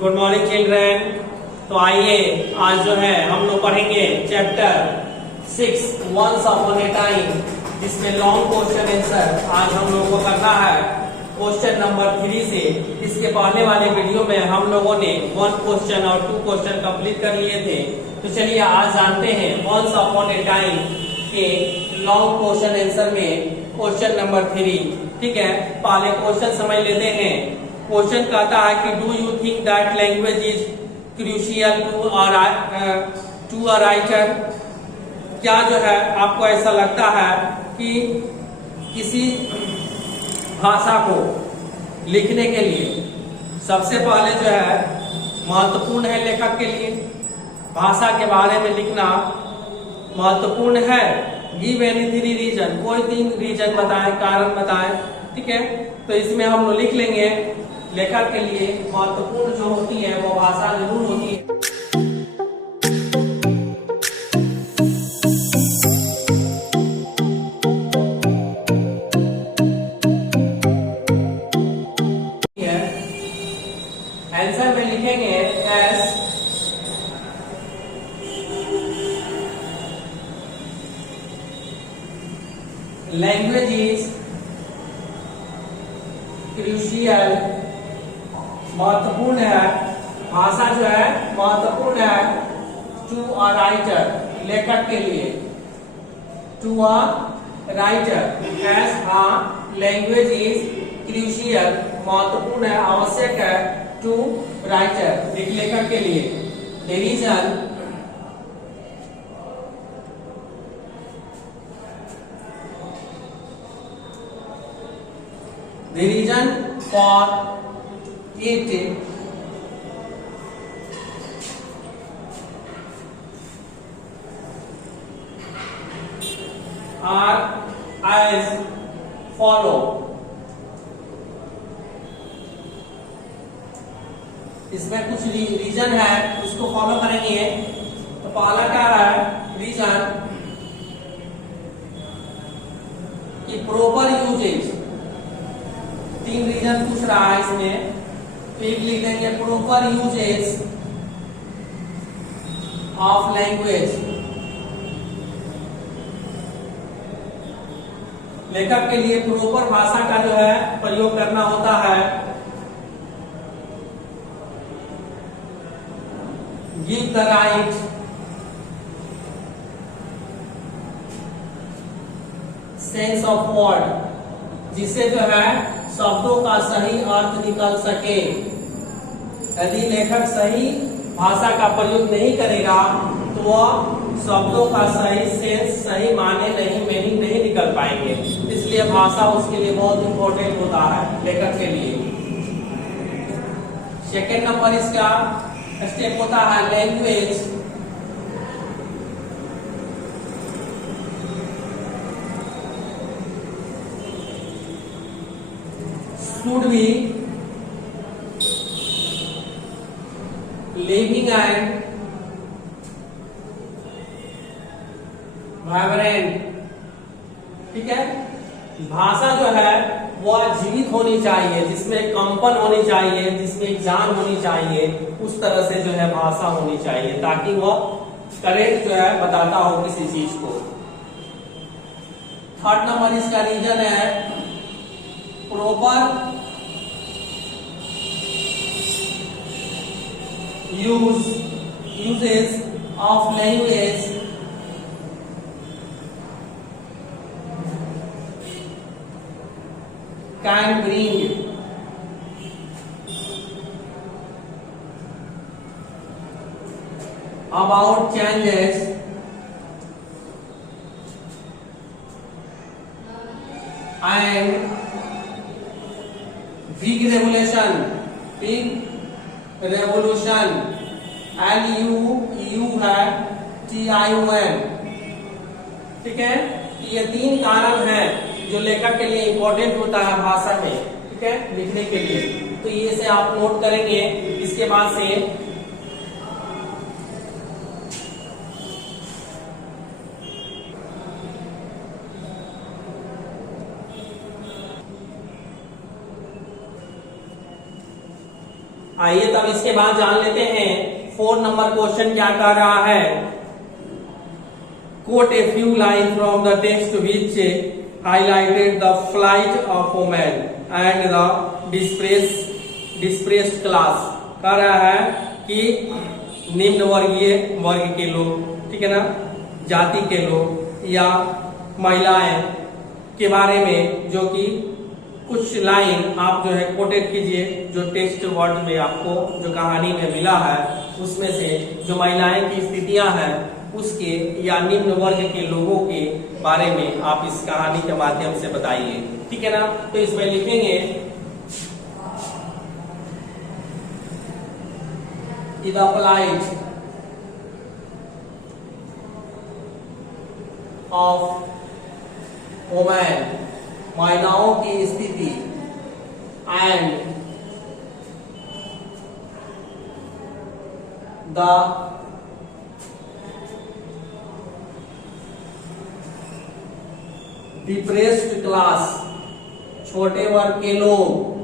Good morning children. तो आइए आज जो है हम लोग पढ़ेंगे chapter 6 once upon a time, जिसमें लॉन्ग क्वेश्चन आंसर आज हम लोगों को करना है क्वेश्चन नंबर 3 से। इसके पहले वाले वीडियो में हम लोगों ने 1 क्वेश्चन और 2 क्वेश्चन कंप्लीट कर लिए थे। तो चलिए आज जानते हैं वंस अपॉन ए टाइम के लॉन्ग क्वेश्चन आंसर में क्वेश्चन नंबर 3। ठीक है, पहले क्वेश्चन समझ लेते हैं। क्वेश्चन कहता है कि do you think that language is crucial to a writer. क्या जो है आपको ऐसा लगता है कि किसी भाषा को लिखने के लिए सबसे पहले जो है महत्वपूर्ण है लेखक के लिए, भाषा के बारे में लिखना महत्वपूर्ण है। गिव एनी 3 रीजन, कोई 3 रीजन बताएं, कारण बताएं। ठीक है, तो इसमें हम लोग लिख लेंगे लेखक के लिए महत्वपूर्ण जो होती है वो भाषा जरूर होती है। आंसर में लिखेंगे एस लैंग्वेज इज क्रूशियल, महत्वपूर्ण है, भाषा जो है महत्वपूर्ण है टू अ राइटर, लेखक के लिए, टू अ राइटर। एस हाँ, लैंग्वेज इज क्रूशियल, महत्वपूर्ण है, आवश्यक है टू राइटर, एक लेखक के लिए। The reason for it are as follow। इसमें कुछ रीजन है, उसको फॉलो करेंगे। तो पहला क्या है रीजन कि प्रॉपर यूजेज, 3 रीजन पूछ रहा है इसमें। फिर लिख देंगे प्रॉपर यूजेज ऑफ लैंग्वेज, लेखक के लिए प्रॉपर भाषा का जो है प्रयोग करना होता है। Give the right sense of word, जिससे जो है शब्दों का सही अर्थ निकल सके। यदि लेखक सही भाषा का प्रयोग नहीं करेगा तो वह शब्दों का सही सेंस, सही माने नहीं, मीनिंग नहीं निकल पाएंगे। इसलिए भाषा उसके लिए बहुत इंपॉर्टेंट होता है लेखक के लिए। सेकेंड नंबर इसका स्टेप होता है language should be living and vibrant। ठीक है, भाषा जो है वह जीवित होनी चाहिए, जिसमें कंपन होनी चाहिए, जिसमें जान होनी चाहिए, उस तरह से जो है भाषा होनी चाहिए, ताकि वह करेक्ट जो है बताता हो किसी चीज को। थर्ड नंबर इसका रीजन है proper uses of language can bring about changes and big revolution LUU है TIUN। ठीक है, ये 3 कारण हैं जो लेखक के लिए इंपॉर्टेंट होता है भाषा में, ठीक है, लिखने के लिए। तो ये से आप नोट करेंगे। इसके बाद से आइए तब इसके बाद जान लेते हैं 4 नंबर क्वेश्चन क्या कर रहा है। Quote a few lines from the text which highlighted the flight of women and the dispersed class। कह रहा है कि निम्न वर्गीय वर्ग के लोग, ठीक है ना, जाति के लोग या महिलाएं के बारे में जो कि कुछ लाइन आप जो है कोटेड कीजिए, जो टेक्स्ट वर्ड में आपको जो कहानी में मिला है उसमें से जो महिलाएं की स्थितियां हैं उसके या निम्न वर्ग के लोगों के बारे में आप इस कहानी के माध्यम से बताइए, ठीक है ना। तो इसमें लिखेंगे द plight ऑफ वुमेन, महिलाओं की स्थिति, एंड द डिप्रेस्ड क्लास, छोटे वर्ग के लोग,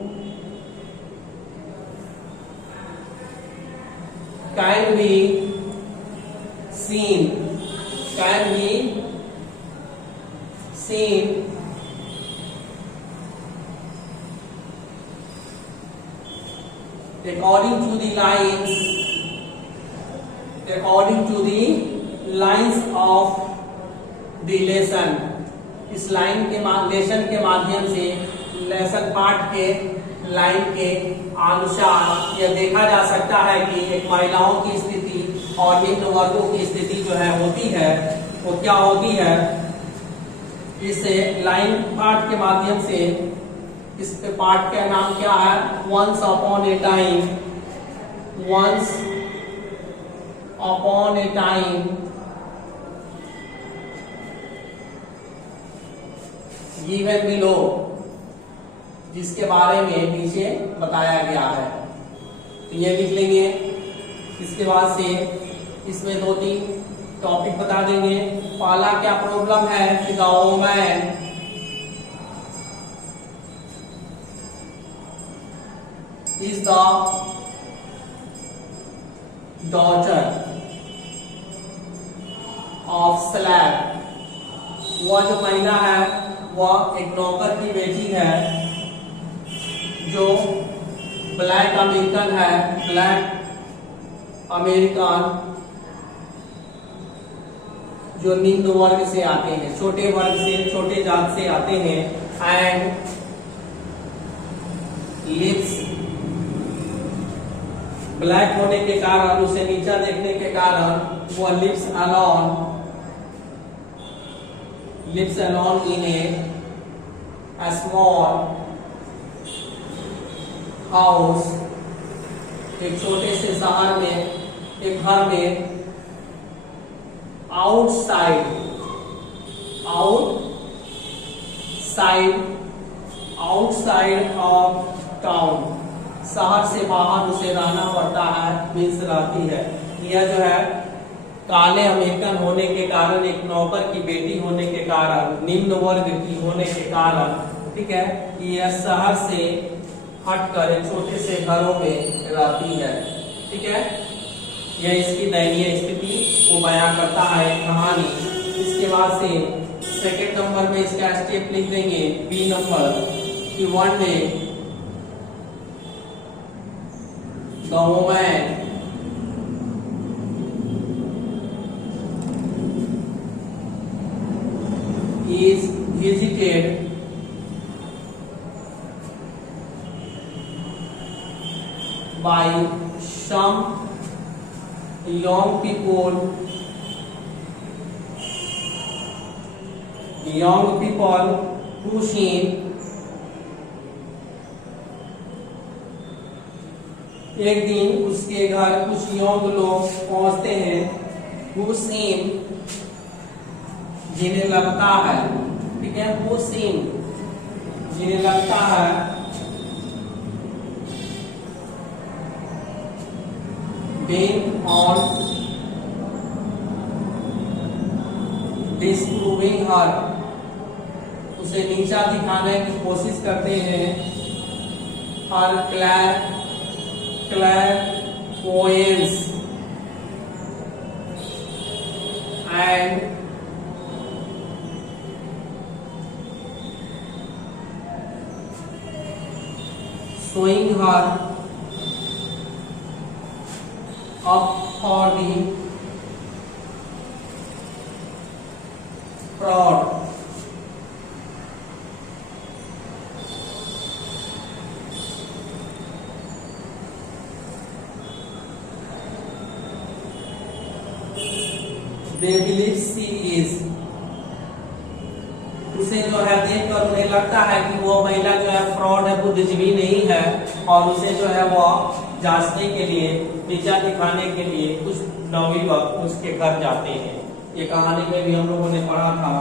can be seen according to the lines of the lesson। इस लाइन के लेसन के माध्यम से, लेसन पाठ के लाइन के अनुसार यह देखा जा सकता है कि एक महिलाओं की स्थिति और निम्न वर्गों की स्थिति जो है होती है वो क्या होती है। इस लाइन पाठ के माध्यम से, इस पाठ का नाम क्या है, once upon a time, once upon a time given below, जिसके बारे में नीचे बताया गया है। तो ये लिख लेंगे। इसके बाद से इसमें 2-3 टॉपिक बता देंगे। पहला क्या प्रॉब्लम है कि the woman is the daughter of slave. वह जो महिला है वह एक नौकर की बेटी है जो ब्लैक अमेरिकन है, ब्लैक अमेरिकन जो निम्न वर्ग से आते हैं, छोटे वर्ग से, छोटे जात से आते हैं। एंड लिव्स, ब्लैक होने के कारण, उसे नीचा देखने के कारण वह lives alone in a small house, एक छोटे से शहर में, एक घर में, outside of town, शहर से बाहर उसे रहना पड़ता है, मीन्स रहती है। यह जो है काले अमेरिकन होने के कारण, एक नौकर की बेटी होने के कारण, निम्न वर्ग की होने के कारण, ठीक है, यह शहर से हटकर एक छोटे से घरों में रहती है, ठीक है। यह इसकी दयनीय स्थिति को बयां करता है कहानी। इसके बाद से सेकंड नंबर में इसका स्टेप लिख देंगे, बी नंबर, कि one day the woman is visited by some young people who seem, एक दिन उसके घर कुछ यंग लोग पहुंचते हैं, who seem, जिन्हें लगता है, ठीक है, who seem, जिन्हें लगता है, being on disproving her, उसे नीचा दिखाने की कोशिश करते हैं, her clairvoyance and showing her up for the fraud. They believe she is. उसे जो है देखकर उन्हें लगता है कि वो महिला जो है फ्रॉड है, बुद्धिजीवी नहीं है, और उसे जो है वो जांचने के लिए, पिज्जा दिखाने के लिए कुछ नवयुवक उसके घर जाते हैं। ये कहानी में भी हम लोगों ने पढ़ा था।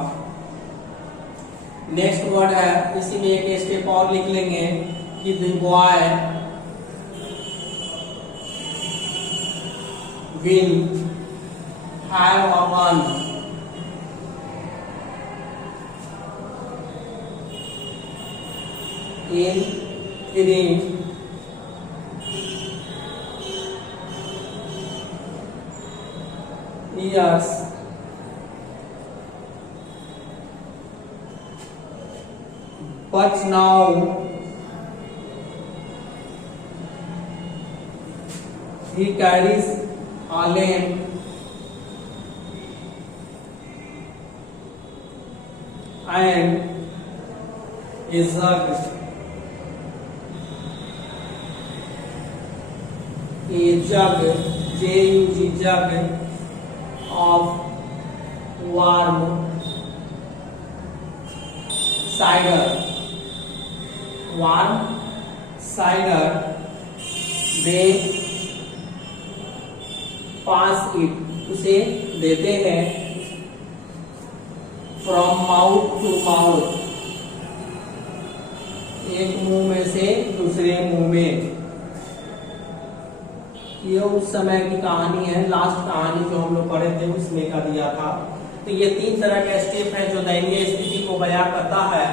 नेक्स्ट वर्ड है, इसी में एक स्टेप और लिख लेंगे कि the boy will have a one in 3 years. But now he carries a lamp and a jug. A jug, J-U-G, jug of warm cider. Warm cider. They pass it, उसे देते हैं from mouth to mouth, एक मुंह में से दूसरे मुंह में। ये उस समय की कहानी है, लास्ट कहानी जो हम लोग पढ़े थे उसमें का दिया था। तो ये 3 तरह का स्टेप है जो दैनीय स्थिति को बयां करता है।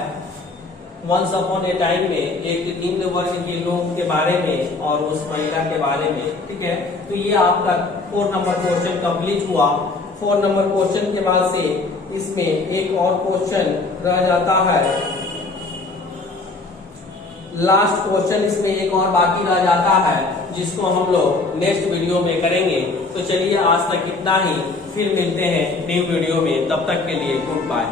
वंस अपॉन ए टाइम में एक निम्न वर्ग के लोग के बारे में और उस महिला के बारे में, ठीक है। तो ये आपका 4 नंबर क्वेश्चन कंप्लीट हुआ। 4 नंबर क्वेश्चन के बाद से इसमें एक और क्वेश्चन रह जाता है, लास्ट क्वेश्चन इसमें एक और बाकी रह जाता है, जिसको हम लोग नेक्स्ट वीडियो में करेंगे। तो चलिए आज तक इतना ही, फिर मिलते हैं न्यू वीडियो में, तब तक के लिए गुड बाय।